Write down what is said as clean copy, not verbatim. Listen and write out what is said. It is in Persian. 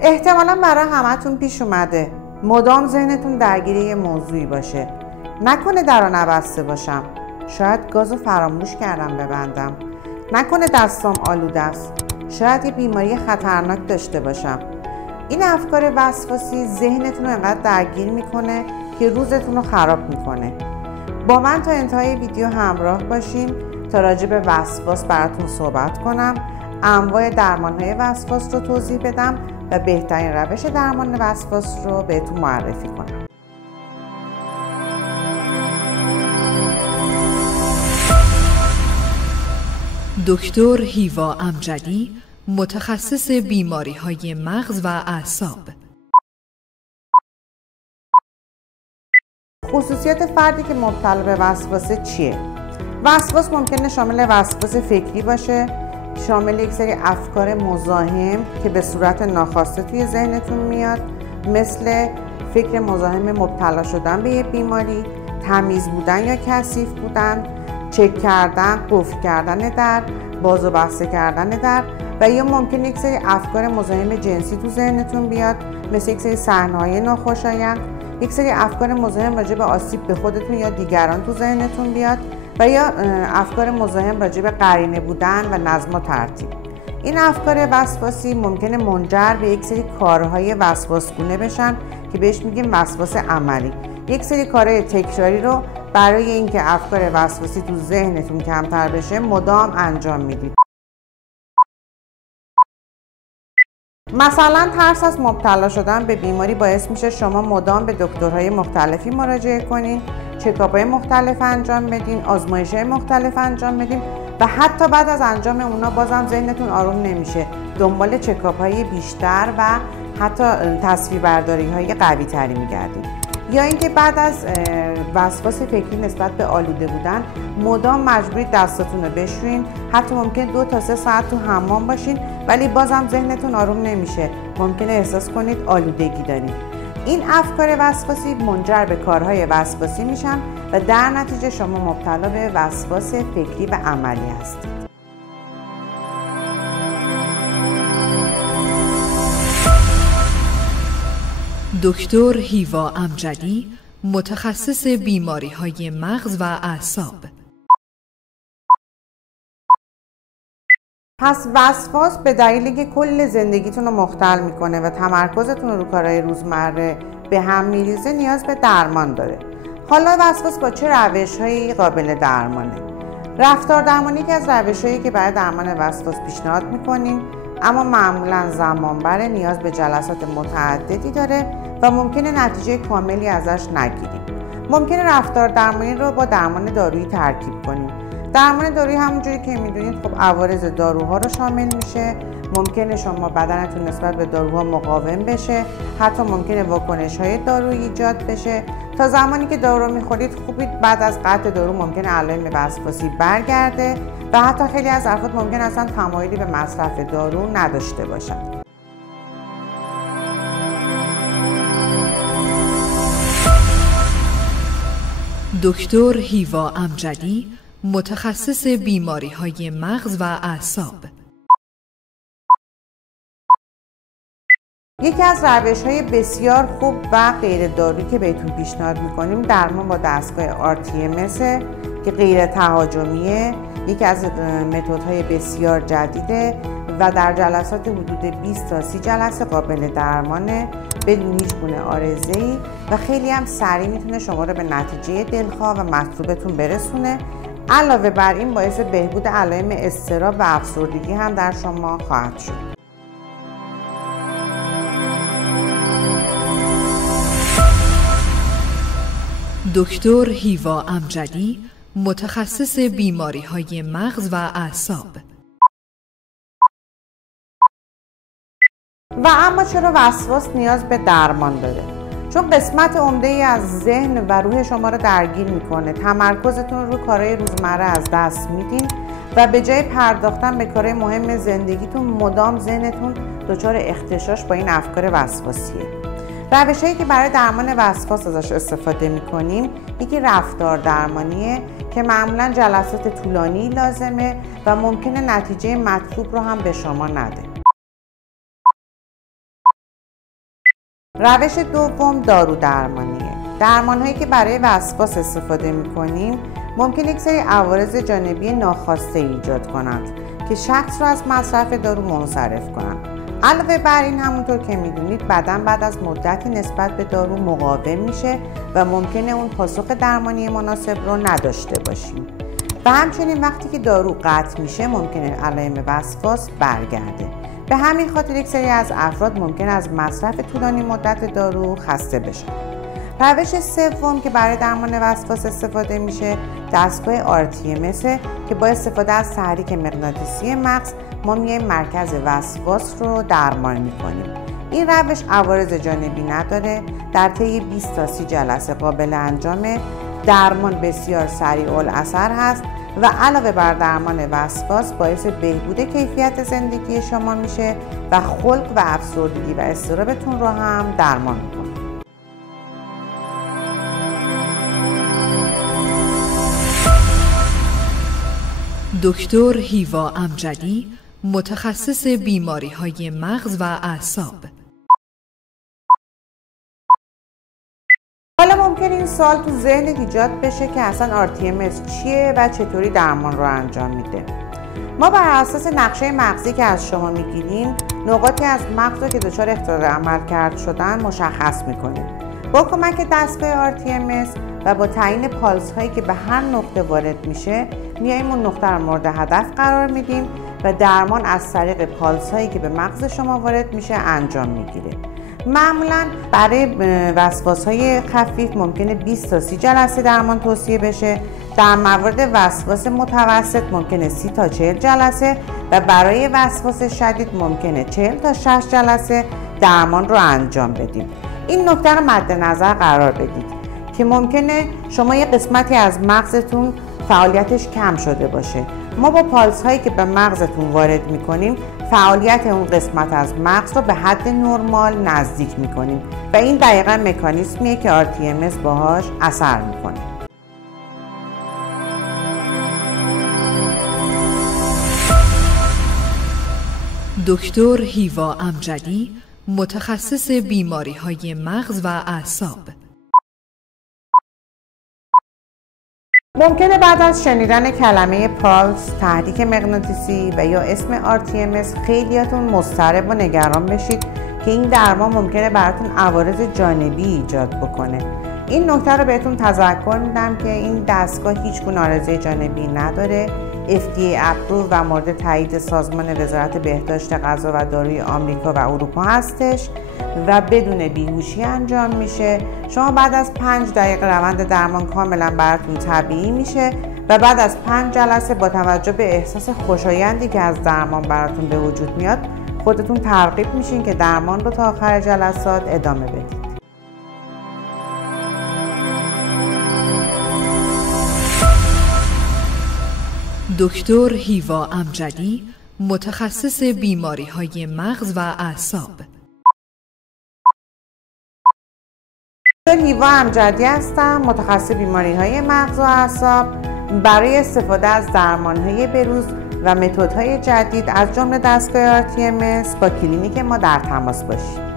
احتمالا برای همتون پیش اومده مدام ذهنتون درگیر یه موضوعی باشه. نکنه درو نبسته باشم، شاید گازو فراموش کردم ببندم، نکنه دستام آلوده است، شاید یه بیماری خطرناک داشته باشم. این افکار وسواسی ذهنتون رو انقدر درگیر میکنه که روزتون رو خراب میکنه. با من تا انتهای ویدیو همراه باشین تا راجع به وسواس براتون صحبت کنم، انواع درمان‌های وسواس رو توضیح بدم و بهترین روش درمان وسواس رو بهتون معرفی کنم. دکتر هیوا امجدی، متخصص بیماری‌های مغز و اعصاب. خصوصیات فردی که مبتلا به وسواس چیه؟ وسواس ممکنه شامل وسواس فکری باشه، شامل یک سری افکار مزاحم که به صورت ناخواسته توی ذهنتون میاد، مثل فکر مزاحم مبتلا شدن به یه بیماری، تمیز بودن یا کثیف بودن، چک کردن، قفل کردن در، باز و بسته کردن در، و یا ممکن یک سری افکار مزاحم جنسی تو ذهنتون بیاد، مثل یک سری صحنه‌های ناخوشایند، یک سری افکار مزاحم راجع به آسیب به خودتون یا دیگران تو ذهنتون بیاد، و یا افکار مزاحم راجع به قرینه بودن و نظم و ترتیب. این افکار وسواسی ممکنه منجر به یک سری کارهای وسواسگونه بشن که بهش میگیم وسواس عملی. یک سری کارهای تکراری رو برای اینکه افکار وسواسی تو ذهنتون کمتر بشه مدام انجام میدید. مثلا ترس از مبتلا شدن به بیماری باعث میشه شما مدام به دکترهای مختلفی مراجعه کنین، چکاپ‌های مختلف انجام بدین، آزمایش‌های مختلف انجام بدین و حتی بعد از انجام اونا بازم ذهنتون آروم نمیشه. دنبال چکاپ‌های بیشتر و حتی تصویربرداری‌های قوی‌تری میگردین. یا اینکه بعد از وسواس فکری نسبت به آلوده بودن مدام مجبورید دستاتون رو بشورین، حتی ممکن 2 تا 3 ساعت تو حمام باشین ولی بازم ذهنتون آروم نمیشه، ممکنه احساس کنید آلودگی دارید. این افکار وسواسی منجر به کارهای وسواسی میشن و در نتیجه شما مبتلا به وسواس فکری و عملی هستید. دکتر هیوا امجدی، متخصص بیماری‌های مغز و اعصاب. پس وسواس به دلیلی که کل زندگیتون رو مختل میکنه و تمرکزتون رو کارهای روزمره به هم میریزه نیاز به درمان داره. حالا وسواس با چه روش‌هایی قابل درمانه؟ رفتار درمانی که از روش‌هایی که برای درمان وسواس پیشنهاد میکنیم، اما معمولاً زمان بره، نیاز به جلسات متعددی داره و ممکنه نتیجه کاملی ازش نگیریم. ممکنه رفتار درمانی رو با درمان دارویی ترکیب کنیم. درمان دارویی همونجوری که میدونید خب عوارض داروها رو شامل میشه. ممکنه شما بدنتون نسبت به داروها مقاوم بشه، حتی ممکنه واکنش‌های دارویی ایجاد بشه. تا زمانی که دارو میخورید خوبید، بعد از قطع دارو ممکنه علائم وسواسی برگرده و حتی خیلی از افراد ممکن اصلا تمایلی به مصرف دارو نداشته باشند. دکتر هیوا امجدی، متخصص بیماری‌های مغز و اعصاب. یکی از روش‌های بسیار خوب و غیر دارویی که بهتون پیشنهاد می‌کنیم درمان با دستگاه RTMS که غیر تهاجمیه. یکی از متدهای بسیار جدیده و در جلسات حدود 20 تا 30 جلسه قابل درمانه بدون هیچ گونه عارضه‌ای و خیلی هم سریع میتونه شما رو به نتیجه دلخواه و مطلوبتون برسونه. علاوه بر این باعث بهبود علائم اضطراب و افسردگی هم در شما خواهد شد. دکتر هیوا امجدی، متخصص بیماری‌های مغز و اعصاب. و اما چرا وسواس نیاز به درمان داره؟ چون قسمت عمده‌ای از ذهن و روح شما رو درگیر میکنه. تمرکزتون رو کارهای روزمره از دست میدین و به جای پرداختن به کارهای مهم زندگیتون مدام ذهنتون دچار اختشاش با این افکار وسواسیه. روش‌هایی که برای درمان وسواس ازش استفاده میکنیم، یکی رفتار درمانیه که معمولا جلسات طولانی لازمه و ممکنه نتیجه مطلوب رو هم به شما نده. روش دوم دارو درمانیه. درمان‌هایی که برای وسواس استفاده می‌کنیم ممکن یک سری عوارض جانبی ناخواسته ایجاد کنند که شخص را از مصرف دارو منصرف کنند. علاوه بر این، همونطور که می‌دونید بدن بعد از مدتی نسبت به دارو مقاوم میشه و ممکنه اون پاسخ درمانی مناسب رو نداشته باشیم. و همچنین وقتی که دارو قطع میشه ممکنه علائم وسواس برگرده. به همین خاطر یک سری از افراد ممکن از مصرف طولانی مدت دارو خسته بشن. روش سوم که برای درمان وسواس استفاده میشه دستگاه RTMS که با استفاده از تحریک مغناطیسی مغز ما میایم مرکز وسواس رو درمان میکنیم. این روش عوارض جانبی نداره، در طی 20 تا 30 جلسه قابل انجامه، درمان بسیار سریع الاثر هست و علاوه بر درمان وسواس باعث بهبود کیفیت زندگی شما میشه و خلق و افسردگی و اضطرابتون رو هم درمان میکنه. دکتر هیوا امجدی، متخصص بیماری‌های مغز و اعصاب. حالا ممکن این سوال تو ذهن ایجاد بشه که اصلا RTMS چیه و چطوری درمان رو انجام میده. ما بر اساس نقشه مغزی که از شما میگیریم نقاطی از مغز رو که دچار اختلال عملکرد شدن مشخص میکنیم. با کمک دستگاه RTMS و با تعیین پالس هایی که به هر نقطه وارد میشه میایم اون نقطه رو مورد هدف قرار میدیم و درمان از طریق پالس هایی که به مغز شما وارد میشه انجام میگیره. معمولا برای وسواس های خفیف ممکنه 20 تا 30 جلسه درمان توصیه بشه. در موارد وسواس متوسط ممکنه 30 تا 40 جلسه و برای وسواس شدید ممکنه 40 تا 60 جلسه درمان رو انجام بدیم. این نکته رو مد نظر قرار بدید که ممکنه شما یه قسمتی از مغزتون فعالیتش کم شده باشه. ما با پالس هایی که به مغزتون وارد میکنیم فعالیت اون قسمت از مغز رو به حد نرمال نزدیک میکنیم و این دقیقا مکانیزمیه که RTMS باهاش اثر میکنه. دکتر هیوا امجدی، متخصص بیماری‌های مغز و اعصاب. ممکنه بعد از شنیدن کلمه پالس، تحریک مغناطیسی و یا اسم RTMS خیلیاتون مضطرب و نگران بشید که این درمان ممکنه براتون عوارض جانبی ایجاد بکنه. این نکته رو بهتون تذکر میدم که این دستگاه هیچ گونه عارضه جانبی نداره، FDA اپروو و مورد تایید سازمان وزارت بهداشت غذا و داروی آمریکا و اروپا هستش و بدون بیهوشی انجام میشه. شما بعد از 5 دقیقه روند درمان کاملا براتون طبیعی میشه و بعد از 5 جلسه با توجه به احساس خوشایندی که از درمان براتون به وجود میاد خودتون ترغیب میشین که درمان رو تا آخر جلسات ادامه بدید. دکتر هیوا امجدی، متخصص بیماری‌های مغز و اعصاب. دکتر هیوا امجدی هستم، متخصص بیماری‌های مغز و اعصاب. برای استفاده از درمان‌های بروز و متدهای جدید از جمله دستگاه RTMS با کلینیک ما در تماس باشید.